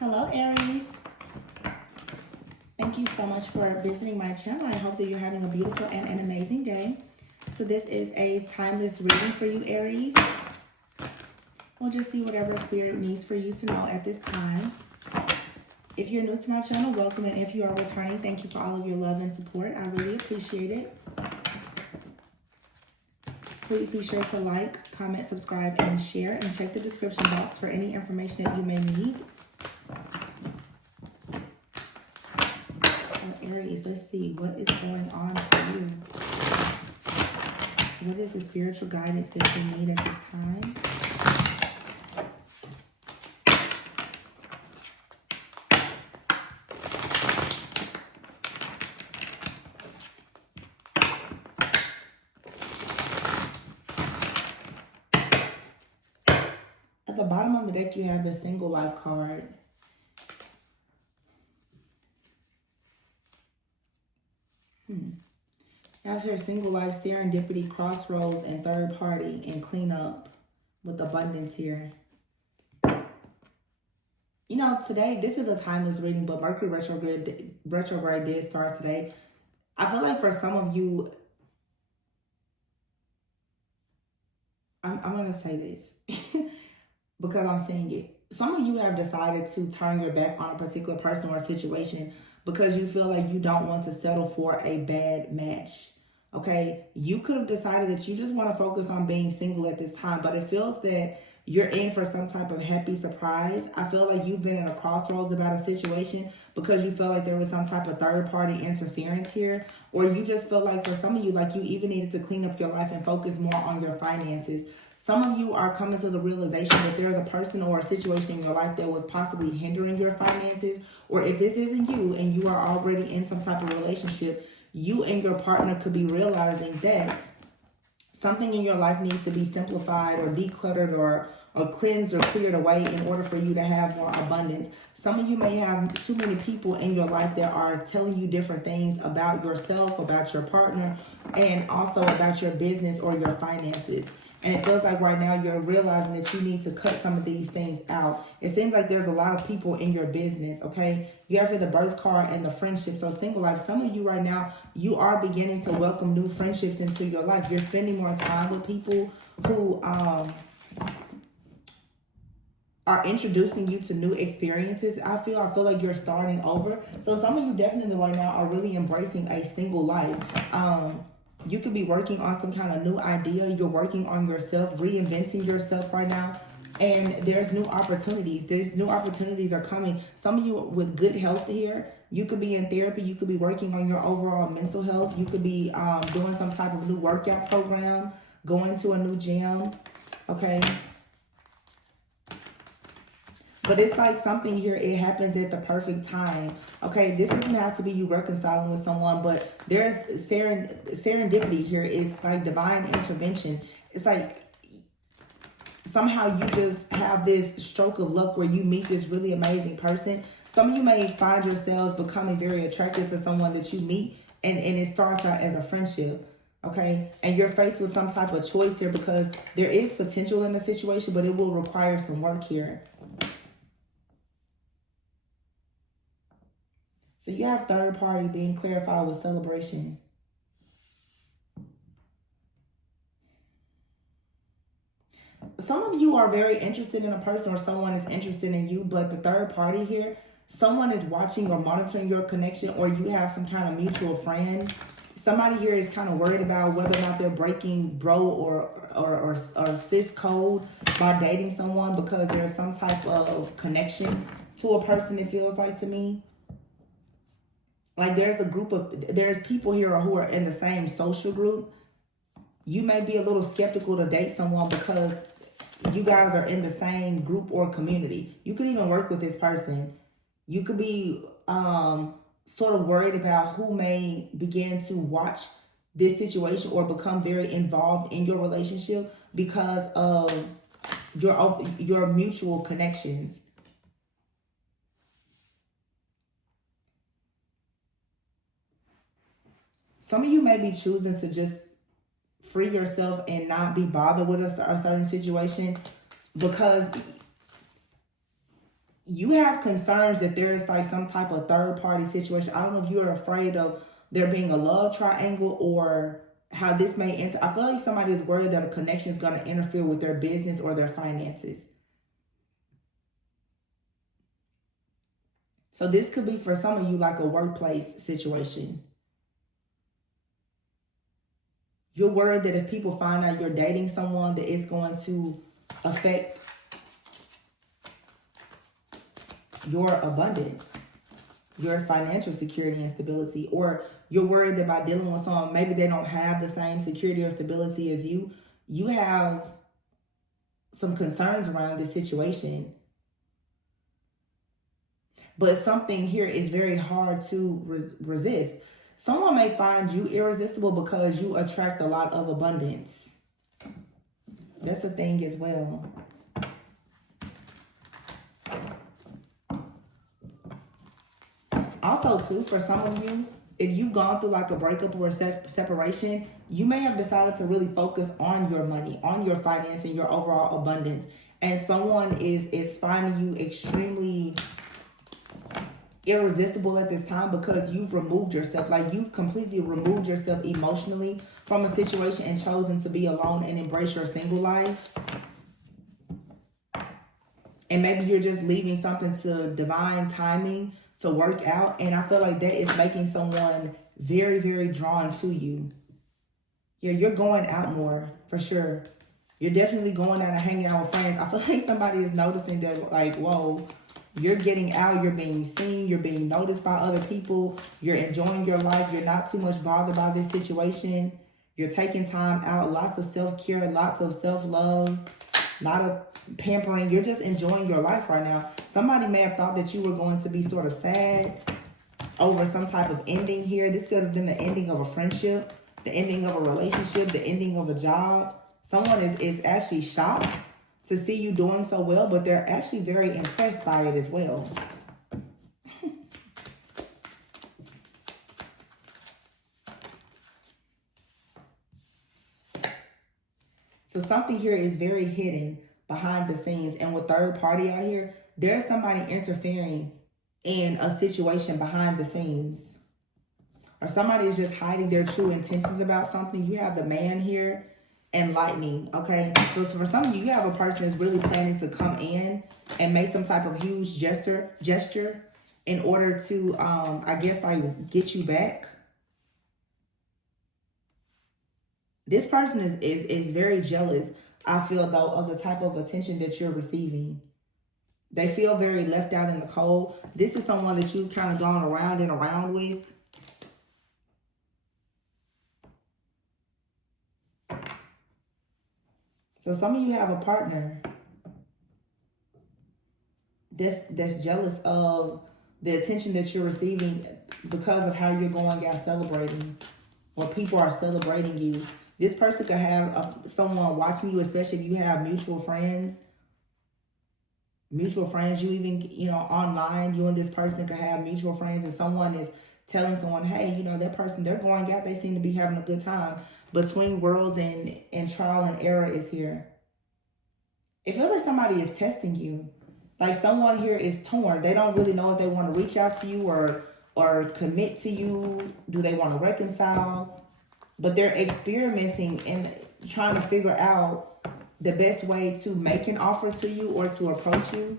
Hello, Aries. Thank you so much for visiting my channel. I hope that you're having a beautiful and an amazing day. So this is a timeless reading for you, Aries. We'll just see whatever Spirit needs for you to know at this time. If you're new to my channel, welcome. And if you are returning, thank you for all of your love and support. I really appreciate it. Please be sure to like, comment, subscribe, and share. And check the description box for any information that you may need. Aries, let's see what is going on for you. What is the spiritual guidance that you need at this time? At the bottom of the deck, you have the single life card. After single life, serendipity, crossroads, and third party, and cleanup with abundance here. You know, today, this is a timeless reading, but Mercury retrograde did start today. I feel like for some of you, I'm going to say this because I'm saying it. Some of you have decided to turn your back on a particular person or situation because you feel like you don't want to settle for a bad match. Okay, you could have decided that you just want to focus on being single at this time, but it feels that you're in for some type of happy surprise. I feel like you've been at a crossroads about a situation because you feel like there was some type of third party interference here, or you just feel like for some of you, like you even needed to clean up your life and focus more on your finances. Some of you are coming to the realization that there's a person or a situation in your life that was possibly hindering your finances, or if this isn't you and you are already in some type of relationship, you and your partner could be realizing that something in your life needs to be simplified or decluttered or cleansed or cleared away in order for you to have more abundance. Some of you may have too many people in your life that are telling you different things about yourself, about your partner, and also about your business or your finances. And it feels like right now you're realizing that you need to cut some of these things out. It seems like there's a lot of people in your business, okay? You have here the birth card and the friendship. So single life, some of you right now, you are beginning to welcome new friendships into your life. You're spending more time with people who are introducing you to new experiences. I feel like you're starting over. So some of you definitely right now are really embracing a single life. You could be working on some kind of new idea. You're working on yourself, reinventing yourself right now. And there's new opportunities. There's new opportunities are coming. Some of you with good health here, you could be in therapy. You could be working on your overall mental health. You could be doing some type of new workout program, going to a new gym, okay? But it's like something here, it happens at the perfect time. Okay, this doesn't have to be you reconciling with someone, but there's serendipity here. It's like divine intervention. It's like somehow you just have this stroke of luck where you meet this really amazing person. Some of you may find yourselves becoming very attracted to someone that you meet, and it starts out as a friendship. Okay, and you're faced with some type of choice here because there is potential in the situation, but it will require some work here. So you have third party being clarified with celebration. Some of you are very interested in a person or someone is interested in you, but the third party here, someone is watching or monitoring your connection, or you have some kind of mutual friend. Somebody here is kind of worried about whether or not they're breaking bro or sis code by dating someone because there's some type of connection to a person, it feels like to me. Like there's people here who are in the same social group. You may be a little skeptical to date someone because you guys are in the same group or community. You could even work with this person. You could be sort of worried about who may begin to watch this situation or become very involved in your relationship because of your mutual connections. Some of you may be choosing to just free yourself and not be bothered with a certain situation because you have concerns that there is like some type of third party situation. I don't know if you're afraid of there being a love triangle or how this may enter. I feel like somebody is worried that a connection is going to interfere with their business or their finances. So this could be for some of you like a workplace situation. You're worried that if people find out you're dating someone, that it's going to affect your abundance, your financial security and stability. Or you're worried that by dealing with someone, maybe they don't have the same security or stability as you. You have some concerns around this situation. But something here is very hard to resist. Someone may find you irresistible because you attract a lot of abundance. That's a thing as well. Also, too, for some of you, if you've gone through like a breakup or a separation, you may have decided to really focus on your money, on your finance, and your overall abundance. And someone is finding you extremely irresistible at this time because you've removed yourself. Like, you've completely removed yourself emotionally from a situation and chosen to be alone and embrace your single life. And maybe you're just leaving something to divine timing to work out. And I feel like that is making someone very, very drawn to you. Yeah, you're going out more for sure. You're definitely going out and hanging out with friends. I feel like somebody is noticing that, like, whoa, you're getting out, you're being seen, you're being noticed by other people, you're enjoying your life, you're not too much bothered by this situation, you're taking time out, lots of self-care, lots of self-love, a lot of pampering. You're just enjoying your life right now. Somebody may have thought that you were going to be sort of sad over some type of ending here. This could have been the ending of a friendship, the ending of a relationship, the ending of a job. Someone is actually shocked to see you doing so well, but they're actually very impressed by it as well. So something here is very hidden behind the scenes. And with third party out here, there's somebody interfering in a situation behind the scenes. Or somebody is just hiding their true intentions about something. You have the man here and lightning, okay? So for some of you, you have a person that's really planning to come in and make some type of huge gesture in order to, I guess, like, get you back. This person is very jealous, I feel, though, of the type of attention that you're receiving. They feel very left out in the cold. This is someone that you've kind of gone around and around with. So some of you have a partner that's jealous of the attention that you're receiving because of how you're going out celebrating, or people are celebrating you. This person could have someone watching you, especially if you have mutual friends. Mutual friends, you even, online, you and this person could have mutual friends, and someone is telling someone, hey, that person, they're going out, they seem to be having a good time. Between worlds and trial and error is here. It feels like somebody is testing you. Like, someone here is torn. They don't really know if they want to reach out to you or commit to you. Do they want to reconcile? But they're experimenting and trying to figure out the best way to make an offer to you or to approach you.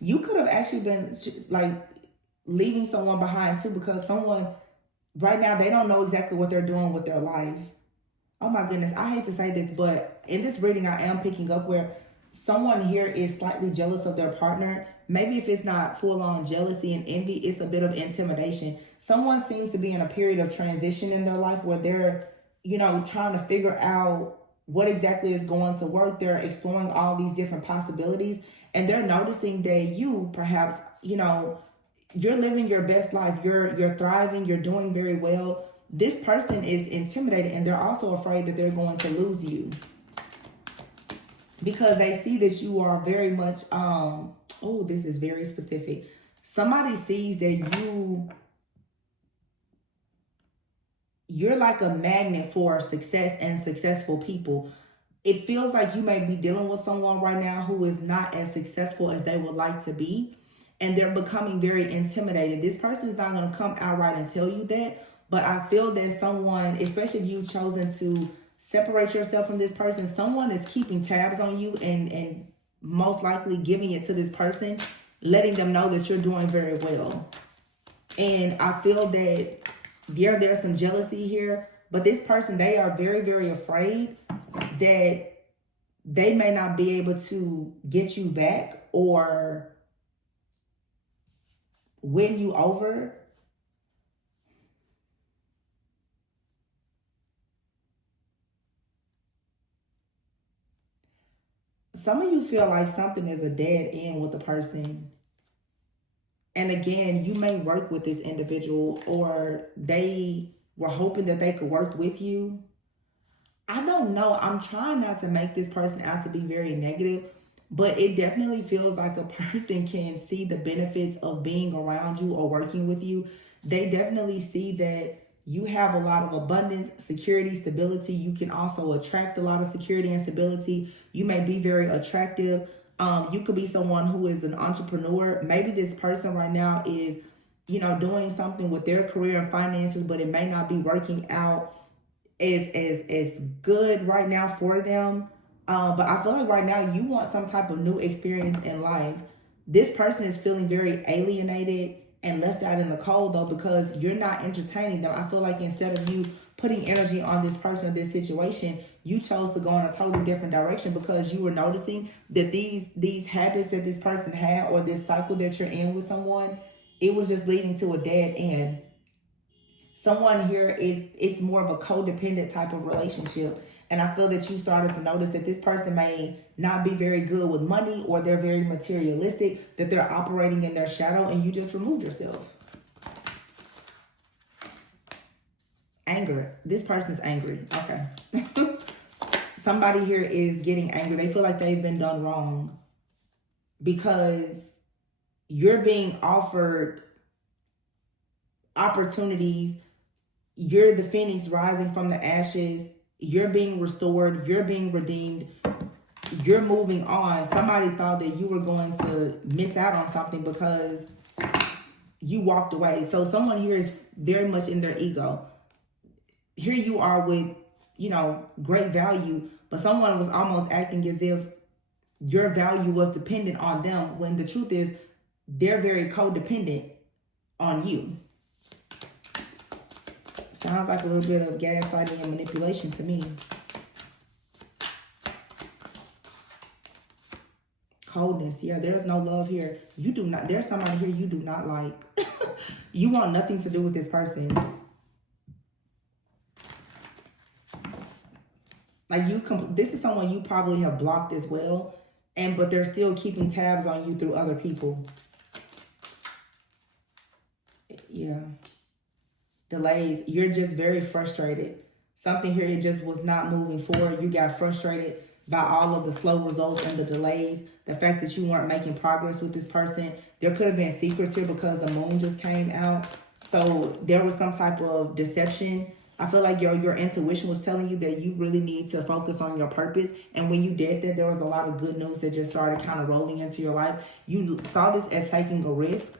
You could have actually been like leaving someone behind too, because someone right now, they don't know exactly what they're doing with their life. Oh my goodness, I hate to say this, but in this reading, I am picking up where someone here is slightly jealous of their partner. Maybe if it's not full-on jealousy and envy, it's a bit of intimidation. Someone seems to be in a period of transition in their life where they're, trying to figure out what exactly is going to work. They're exploring all these different possibilities, and they're noticing that you, perhaps, you're living your best life. You're thriving. You're doing very well. This person is intimidated, and they're also afraid that they're going to lose you because they see that you are very much, this is very specific. Somebody sees that you're like a magnet for success and successful people. it feels like you may be dealing with someone right now who is not as successful as they would like to be, and they're becoming very intimidated. This person is not going to come outright and tell you that, but I feel that someone, especially if you've chosen to separate yourself from this person, someone is keeping tabs on you and most likely giving it to this person, letting them know that you're doing very well. And I feel that there's some jealousy here, but this person, they are very, very afraid that they may not be able to get you back or win you over. Some of you feel like something is a dead end with the person. And again, you may work with this individual, or they were hoping that they could work with you. I don't know. I'm trying not to make this person out to be very negative, but it definitely feels like a person can see the benefits of being around you or working with you. They definitely see that you have a lot of abundance, security, stability. You can also attract a lot of security and stability. You may be very attractive. You could be someone who is an entrepreneur. Maybe this person right now is, doing something with their career and finances, but it may not be working out is good right now for them. But I feel like right now you want some type of new experience in life. This person is feeling very alienated and left out in the cold though, because you're not entertaining them. I feel like instead of you putting energy on this person or this situation, you chose to go in a totally different direction because you were noticing that these habits that this person had, or this cycle that you're in with someone, it was just leading to a dead end. Someone here it's more of a codependent type of relationship. And I feel that you started to notice that this person may not be very good with money, or they're very materialistic, that they're operating in their shadow, and you just removed yourself. Anger. This person's angry. Okay. Somebody here is getting angry. They feel like they've been done wrong because you're being offered opportunities. You're the phoenix rising from the ashes. You're being restored. You're being redeemed. You're moving on. Somebody thought that you were going to miss out on something because you walked away. So someone here is very much in their ego. Here you are with, great value, but someone was almost acting as if your value was dependent on them, when the truth is they're very codependent on you. Sounds like a little bit of gaslighting and manipulation to me. Coldness. Yeah, there's no love here. You do not. There's somebody here you do not like. You want nothing to do with this person. Like this is someone you probably have blocked as well, but they're still keeping tabs on you through other people. Yeah. Delays. You're just very frustrated. Something here, it just was not moving forward. You got frustrated by all of the slow results and the delays. The fact that you weren't making progress with this person. There could have been secrets here because the moon just came out. So there was some type of deception. I feel like your intuition was telling you that you really need to focus on your purpose. And when you did that, there was a lot of good news that just started kind of rolling into your life. You saw this as taking a risk,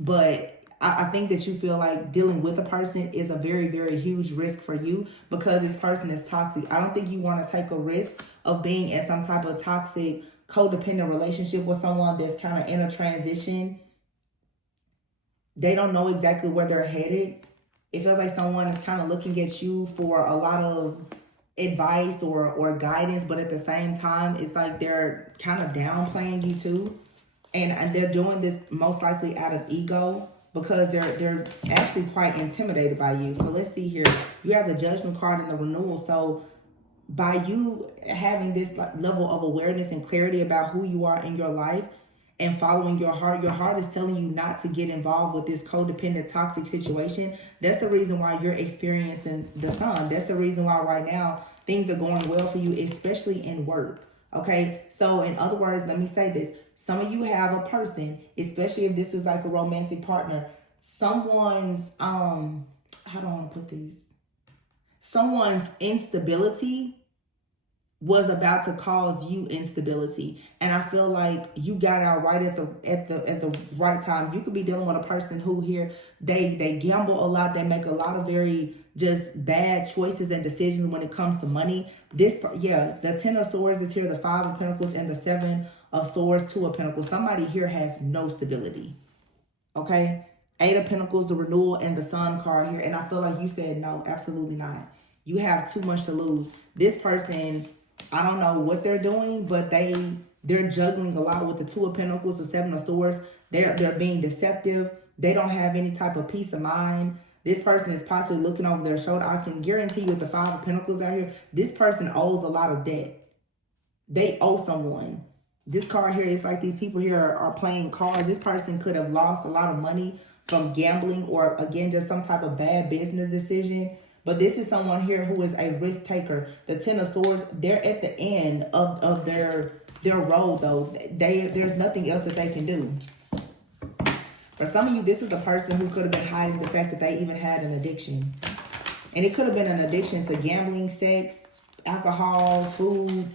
but I think that you feel like dealing with a person is a very, very huge risk for you because this person is toxic. I don't think you want to take a risk of being in some type of toxic, codependent relationship with someone that's kind of in a transition. They don't know exactly where they're headed. It feels like someone is kind of looking at you for a lot of advice or guidance, but at the same time, it's like they're kind of downplaying you too. And they're doing this most likely out of ego, because they're actually quite intimidated by you. So let's see here. You have the Judgment card and the Renewal. So by you having this level of awareness and clarity about who you are in your life and following your heart is telling you not to get involved with this codependent, toxic situation. That's the reason why you're experiencing the Sun. That's the reason why right now things are going well for you, especially in work. Okay, so in other words, let me say this. Some of you have a person, especially if this is like a romantic partner, someone's, how do I want to put this? Someone's instability was about to cause you instability. And I feel like you got out right at the right time. You could be dealing with a person who here they gamble a lot, they make a lot of very just bad choices and decisions when it comes to money. The 10 of Swords is here, the 5 of Pentacles, and the 7 of Swords, 2 of Pentacles. Somebody here has no stability. Okay? 8 of Pentacles, the renewal, and the Sun card here. And I feel like you said no, absolutely not. You have too much to lose. This person, I don't know what they're doing, but they're juggling a lot with the 2 of Pentacles, the 7 of Swords. They're being deceptive. They don't have any type of peace of mind. This person is possibly looking over their shoulder. I can guarantee you with the 5 of Pentacles out here, this person owes a lot of debt. They owe someone. This card here is like these people here are playing cards. This person could have lost a lot of money from gambling or, again, just some type of bad business decision. But this is someone here who is a risk taker. The 10 of Swords, they're at the end of their road, though. There's nothing else that they can do. For some of you, this is a person who could have been hiding the fact that they even had an addiction. And it could have been an addiction to gambling, sex, alcohol, food,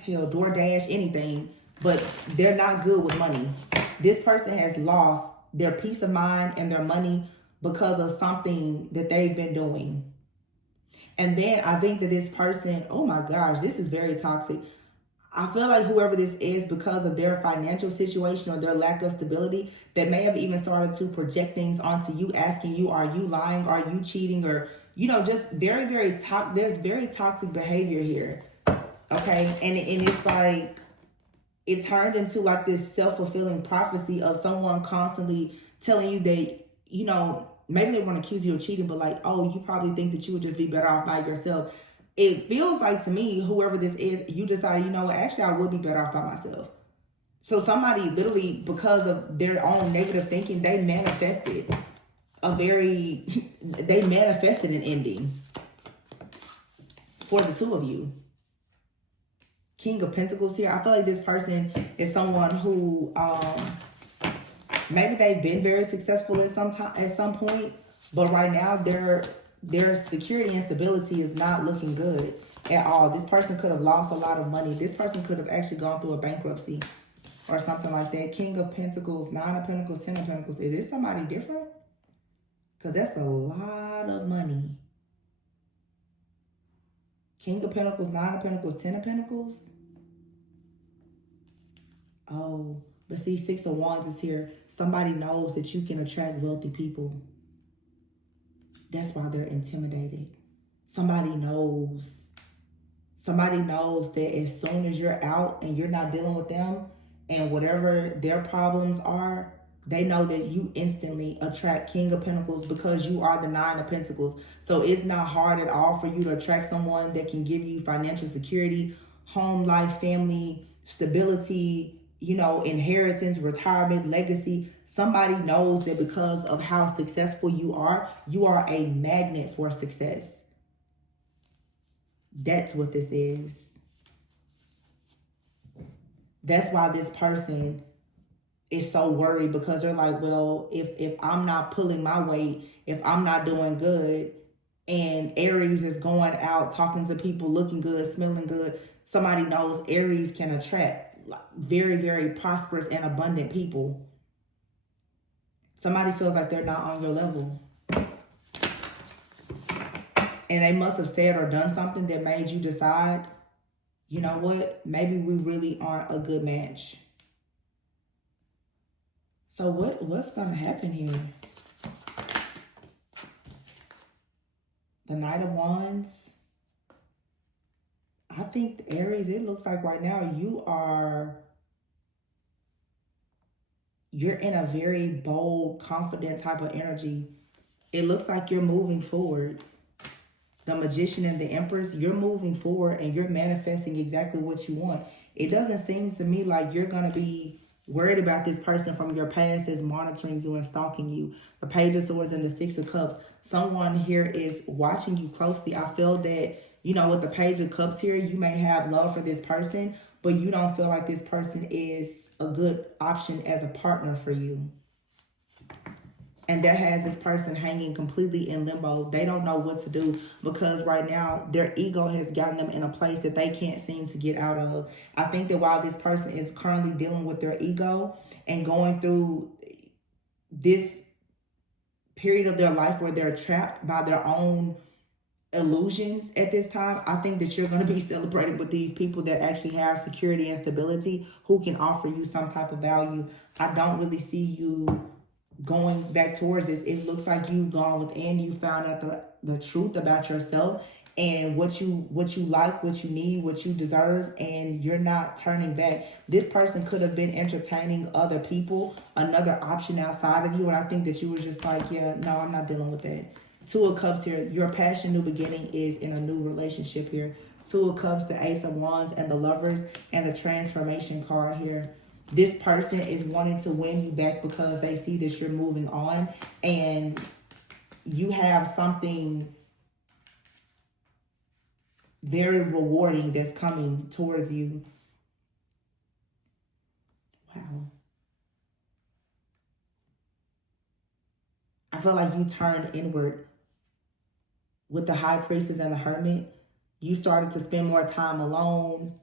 hell, DoorDash, anything. But they're not good with money. This person has lost their peace of mind and their money because of something that they've been doing. And then I think that this person, oh my gosh, this is very toxic. I feel like whoever this is, because of their financial situation or their lack of stability, that may have even started to project things onto you, asking you, are you lying? Are you cheating? Or, just very, very there's very toxic behavior here. Okay. And it's like, it turned into like this self-fulfilling prophecy of someone constantly telling you that, maybe they want to accuse you of cheating, but like, oh, you probably think that you would just be better off by yourself. It feels like to me, whoever this is, you decided, actually, I would be better off by myself. So somebody literally, because of their own negative thinking, they manifested an ending for the two of you. King of Pentacles here. I feel like this person is someone who, maybe they've been very successful at some point, but right now their security and stability is not looking good at all. This person could have lost a lot of money. This person could have actually gone through a bankruptcy or something like that. King of Pentacles, 9 of Pentacles, 10 of Pentacles. Is this somebody different? Because that's a lot of money. King of Pentacles, 9 of Pentacles, 10 of Pentacles. Oh, but see, 6 of Wands is here. Somebody knows that you can attract wealthy people. That's why they're intimidated. Somebody knows. Somebody knows that as soon as you're out and you're not dealing with them and whatever their problems are, they know that you instantly attract King of Pentacles because you are the 9 of Pentacles. So it's not hard at all for you to attract someone that can give you financial security, home life, family, stability, inheritance, retirement, legacy. Somebody knows that because of how successful you are a magnet for success. That's what this is. That's why this person is so worried, because they're like, well, if I'm not pulling my weight, if I'm not doing good, and Aries is going out, talking to people, looking good, smelling good, somebody knows Aries can attract very, very prosperous and abundant people. Somebody feels like they're not on your level. And they must have said or done something that made you decide, you know what, maybe we really aren't a good match. So what's going to happen here? The Knight of Wands. I think, Aries, it looks like right now you're in a very bold, confident type of energy. It looks like you're moving forward. The Magician and the Empress, you're moving forward and you're manifesting exactly what you want. It doesn't seem to me like you're going to be worried about this person from your past is monitoring you and stalking you. The Page of Swords and the 6 of Cups. Someone here is watching you closely. I feel that, with the Page of Cups here, you may have love for this person, but you don't feel like this person is a good option as a partner for you. And that has this person hanging completely in limbo. They don't know what to do because right now their ego has gotten them in a place that they can't seem to get out of. I think that while this person is currently dealing with their ego and going through this period of their life where they're trapped by their own illusions at this time, I think that you're going to be celebrating with these people that actually have security and stability, who can offer you some type of value. I don't really see you going back towards this. It looks like you've gone within, you found out the truth about yourself and what you like, what you need, what you deserve, and you're not turning back. This person could have been entertaining other people, another option outside of you, and I think that you were just like, yeah, no, I'm not dealing with that. Two of Cups here, your passion, new beginning is in a new relationship here. Two of Cups, the Ace of Wands, and the Lovers, and the Transformation card here. This person is wanting to win you back because they see that you're moving on and you have something very rewarding that's coming towards you. Wow. I feel like you turned inward with the High Priestess and the Hermit. You started to spend more time alone.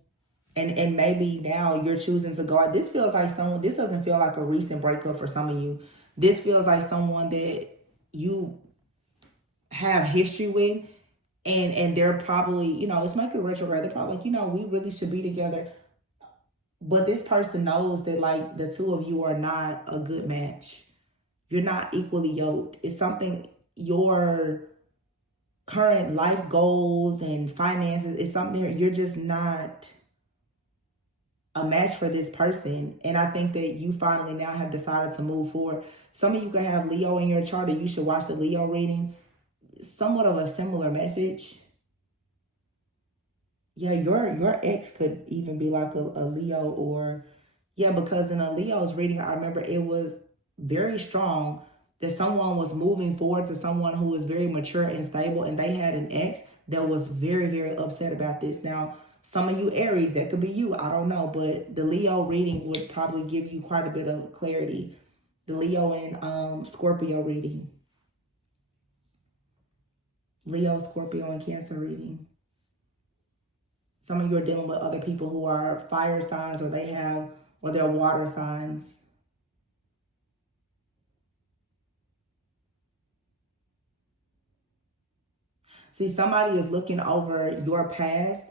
And maybe now you're choosing to go. This feels like someone, this doesn't feel like a recent breakup for some of you. This feels like someone that you have history with, and they're probably, you know, it's Mercury retrograde. They're probably like, you know, we really should be together. But this person knows that like the two of you are not a good match. You're not equally yoked. It's something, your current life goals and finances is something you're just not a match for this person. And I think that you finally now have decided to move forward. Some of you could have Leo in your chart, and you should watch the Leo reading. Somewhat of a similar message. Yeah, your ex could even be like a Leo, or yeah, because in a Leo's reading, I remember it was very strong that someone was moving forward to someone who was very mature and stable, and they had an ex that was very, very upset about this. Now, some of you Aries, that could be you, I don't know, but the Leo reading would probably give you quite a bit of clarity. The Leo and Scorpio reading. Leo, Scorpio, and Cancer reading. Some of you are dealing with other people who are fire signs, or they're water signs. See, somebody is looking over your past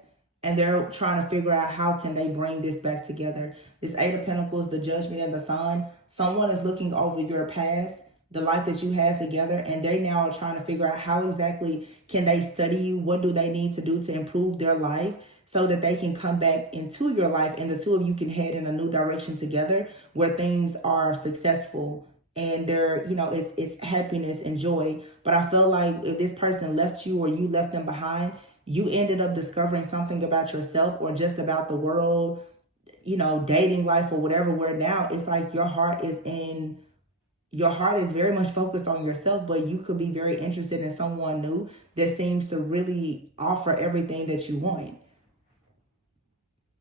and they're trying to figure out how can they bring this back together. This Eight of Pentacles, the Judgment, and the Sun. Someone is looking over your past, the life that you had together, and they now are trying to figure out how exactly can they study you, what do they need to do to improve their life so that they can come back into your life and the two of you can head in a new direction together where things are successful and they're, you know, it's happiness and joy. But I feel like if this person left you or you left them behind, you ended up discovering something about yourself or just about the world, you know, dating life or whatever, where now it's like your heart is very much focused on yourself, but you could be very interested in someone new that seems to really offer everything that you want.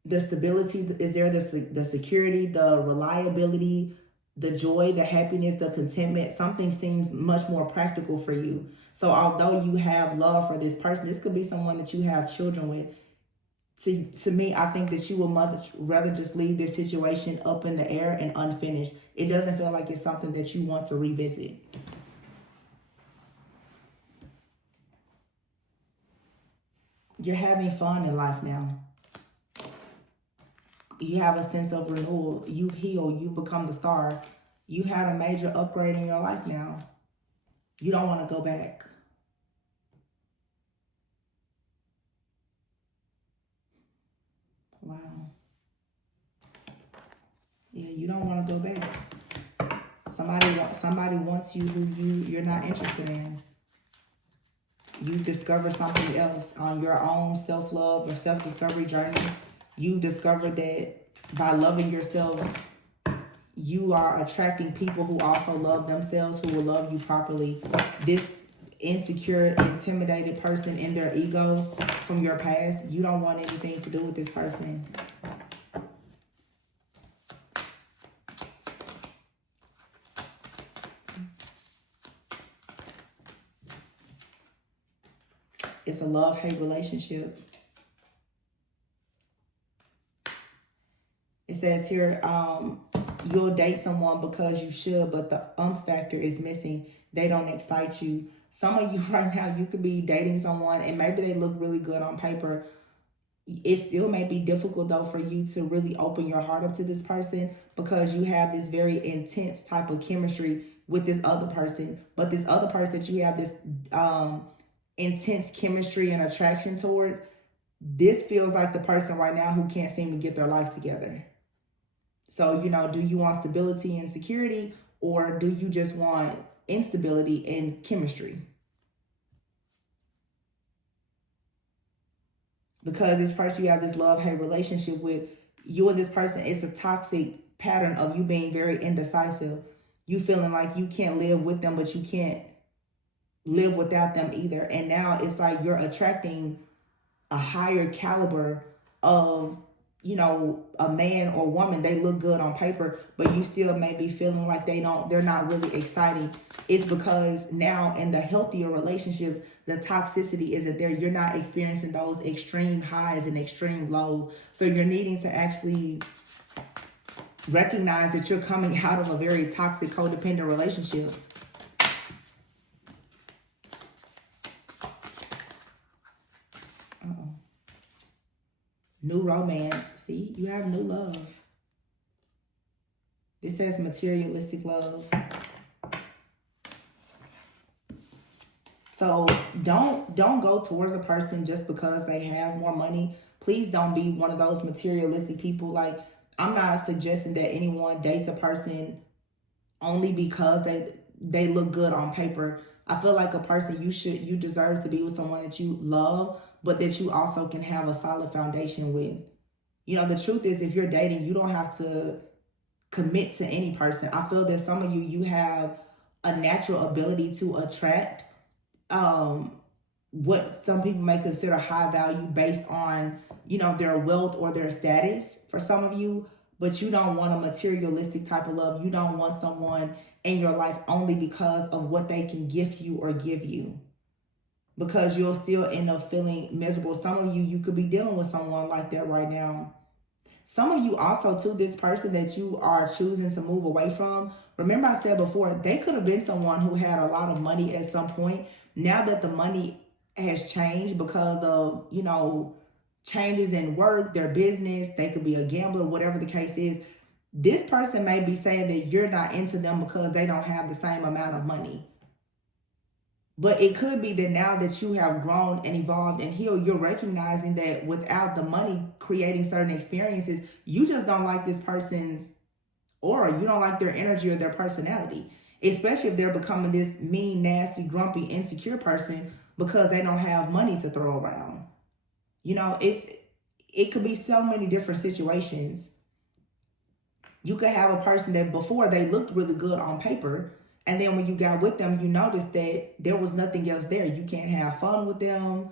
The stability is there, the security, the reliability, the joy, the happiness, the contentment. Something seems much more practical for you. So although you have love for this person, this could be someone that you have children with. To me, I think that you would rather just leave this situation up in the air and unfinished. It doesn't feel like it's something that you want to revisit. You're having fun in life now. You have a sense of renewal. You've healed. You've become the star. You've had a major upgrade in your life now. You don't want to go back. Wow. Yeah, you don't want to go back. Somebody wants you who you're not interested in. You discover something else on your own self-love or self-discovery journey. You discovered that by loving yourself, you are attracting people who also love themselves, who will love you properly. This insecure, intimidated person in their ego from your past, you don't want anything to do with this person. It's a love-hate relationship. It says here, you'll date someone because you should, but the factor is missing. They don't excite you. Some of you right now, you could be dating someone and maybe they look really good on paper. It still may be difficult though for you to really open your heart up to this person because you have this very intense type of chemistry with this other person. But this other person that you have this intense chemistry and attraction towards, this feels like the person right now who can't seem to get their life together. So, you know, do you want stability and security, or do you just want instability and chemistry? Because this person you have this love-hate relationship with, you and this person, it's a toxic pattern of you being very indecisive. You feeling like you can't live with them, but you can't live without them either. And now it's like you're attracting a higher caliber of, you know, a man or woman. They look good on paper, but you still may be feeling like they're not really exciting. It's because now in the healthier relationships, the toxicity isn't there. You're not experiencing those extreme highs and extreme lows. So you're needing to actually recognize that you're coming out of a very toxic, codependent relationship. New romance. See, you have new love. This says materialistic love. So don't go towards a person just because they have more money. Please don't be one of those materialistic people. Like, I'm not suggesting that anyone dates a person only because they look good on paper. I feel like a person you deserve to be with someone that you love, but that you also can have a solid foundation with. You know, the truth is, if you're dating, you don't have to commit to any person. I feel that some of you have a natural ability to attract what some people may consider high value based on, you know, their wealth or their status for some of you, but you don't want a materialistic type of love. You don't want someone in your life only because of what they can gift you or give you, because you'll still end up feeling miserable. Some of you could be dealing with someone like that right now. Some of you also, too, this person that you are choosing to move away from, remember I said before, they could have been someone who had a lot of money at some point. Now that the money has changed because of, you know, changes in work, their business, they could be a gambler, whatever the case is. This person may be saying that you're not into them because they don't have the same amount of money. But it could be that now that you have grown and evolved and healed, you're recognizing that without the money creating certain experiences, you just don't like this person's aura. You don't like their energy or their personality, especially if they're becoming this mean, nasty, grumpy, insecure person because they don't have money to throw around. You know, it could be so many different situations. You could have a person that before they looked really good on paper, and then when you got with them, you noticed that there was nothing else there. You can't have fun with them.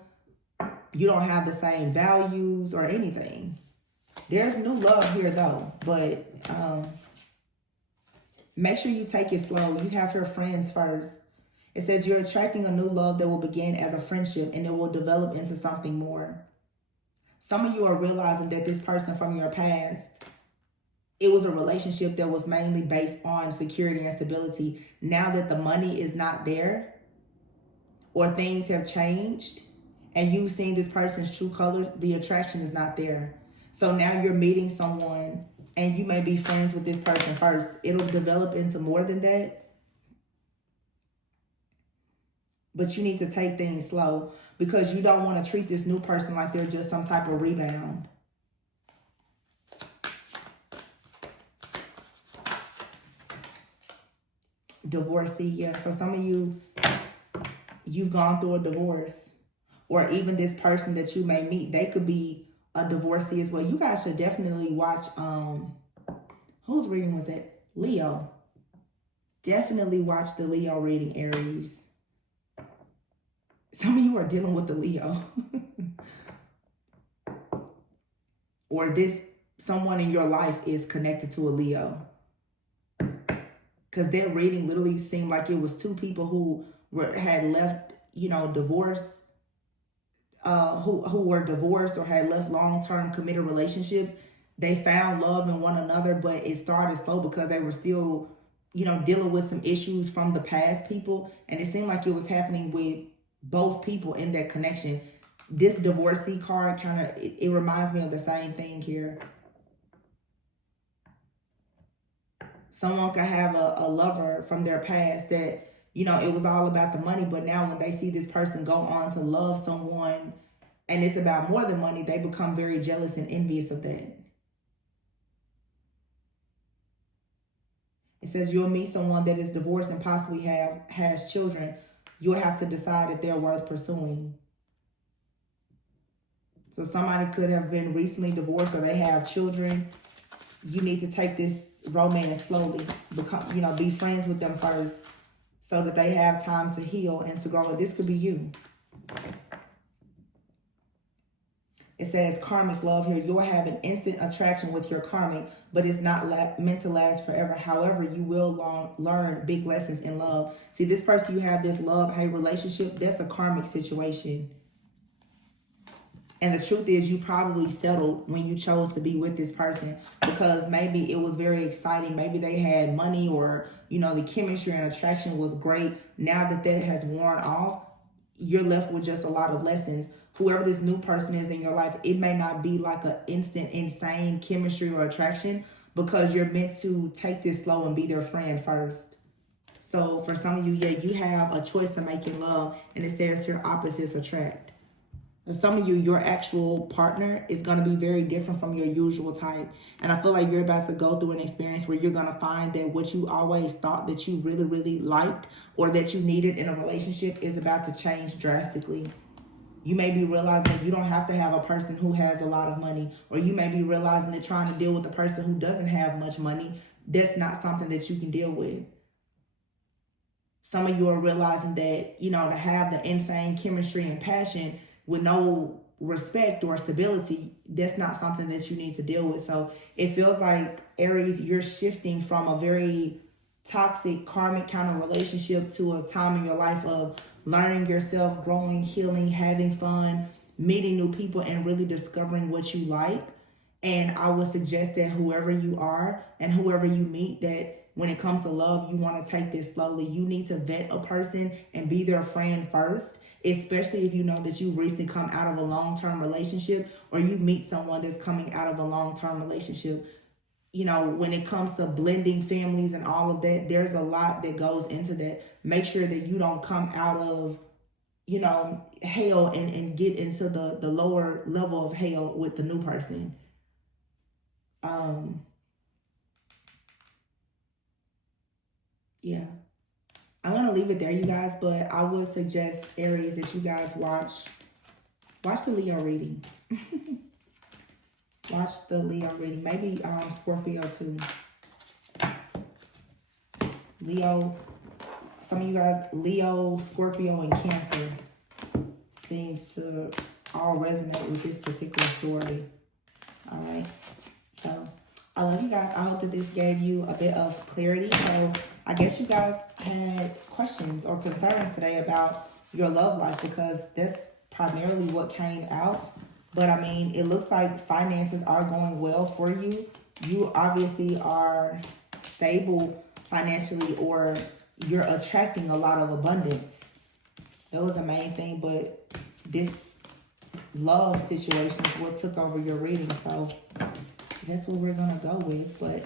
You don't have the same values or anything. There's new love here though, but make sure you take it slow. You have your friends first. It says you're attracting a new love that will begin as a friendship and it will develop into something more. Some of you are realizing that this person from your past, it was a relationship that was mainly based on security and stability. Now that the money is not there or things have changed and you've seen this person's true colors, the attraction is not there. So now you're meeting someone and you may be friends with this person first. It'll develop into more than that. But you need to take things slow because you don't want to treat this new person like they're just some type of rebound. Divorcee, yeah. So some of you've gone through a divorce, or even this person that you may meet, they could be a divorcee as well. You guys should definitely watch, whose reading was that? Leo. Definitely watch the Leo reading, Aries. Some of you are dealing with the Leo. Or someone in your life is connected to a Leo. Because their reading literally seemed like it was two people who had left, you know, divorce who were divorced or had left long-term committed relationships, they found love in one another, but it started slow because they were still, dealing with some issues from the past people. And it seemed like it was happening with both people in that connection. This divorcee card kind of, it reminds me of the same thing here. Someone could have a lover from their past that, it was all about the money, but now when they see this person go on to love someone and it's about more than money, they become very jealous and envious of that. It says you'll meet someone that is divorced and possibly has children. You'll have to decide if they're worth pursuing. So somebody could have been recently divorced or they have children. You need to take this romance slowly. Be friends with them first so that they have time to heal and to grow. This could be you. It says karmic love here. You'll have an instant attraction with your karmic, but it's not meant to last forever. However, you will learn big lessons in love. See, this person you have this love-hate relationship, that's a karmic situation. And the truth is you probably settled when you chose to be with this person because maybe it was very exciting. Maybe they had money or, the chemistry and attraction was great. Now that has worn off, you're left with just a lot of lessons. Whoever this new person is in your life, it may not be like an instant, insane chemistry or attraction because you're meant to take this slow and be their friend first. So for some of you, you have a choice to make in love, and it says here opposites attract. For some of you, your actual partner is going to be very different from your usual type. And I feel like you're about to go through an experience where you're going to find that what you always thought that you really, really liked or that you needed in a relationship is about to change drastically. You may be realizing that you don't have to have a person who has a lot of money, or you may be realizing that trying to deal with a person who doesn't have much money, that's not something that you can deal with. Some of you are realizing that, to have the insane chemistry and passion with no respect or stability, that's not something that you need to deal with. So it feels like, Aries, you're shifting from a very toxic, karmic kind of relationship to a time in your life of learning yourself, growing, healing, having fun, meeting new people, and really discovering what you like. And I would suggest that whoever you are and whoever you meet, that when it comes to love, you want to take this slowly. You need to vet a person and be their friend first, especially if you know that you recently come out of a long-term relationship or you meet someone that's coming out of a long-term relationship. When it comes to blending families and all of that, there's a lot that goes into that. Make sure that you don't come out of, hell and get into the lower level of hell with the new person. Yeah. I'm going to leave it there, you guys, but I would suggest, Aries, that you guys watch the Leo reading. Watch the Leo reading. Maybe Scorpio too. Leo, some of you guys, Leo, Scorpio, and Cancer seems to all resonate with this particular story. All right. So I love you guys. I hope that this gave you a bit of clarity. So I guess you guys had questions or concerns today about your love life because that's primarily what came out. But I mean, it looks like finances are going well for you. You obviously are stable financially, or you're attracting a lot of abundance. That was the main thing, but this love situation is what took over your reading. So that's what we're going to go with. But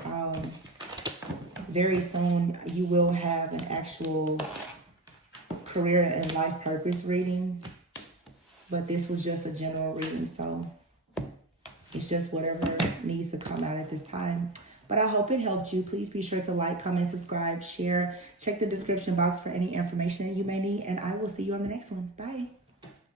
very soon you will have an actual career and life purpose reading. But this was just a general reading, so it's just whatever needs to come out at this time. But I hope it helped you. Please be sure to like, comment, subscribe, share. Check the description box for any information you may need, and I will see you on the next one. Bye.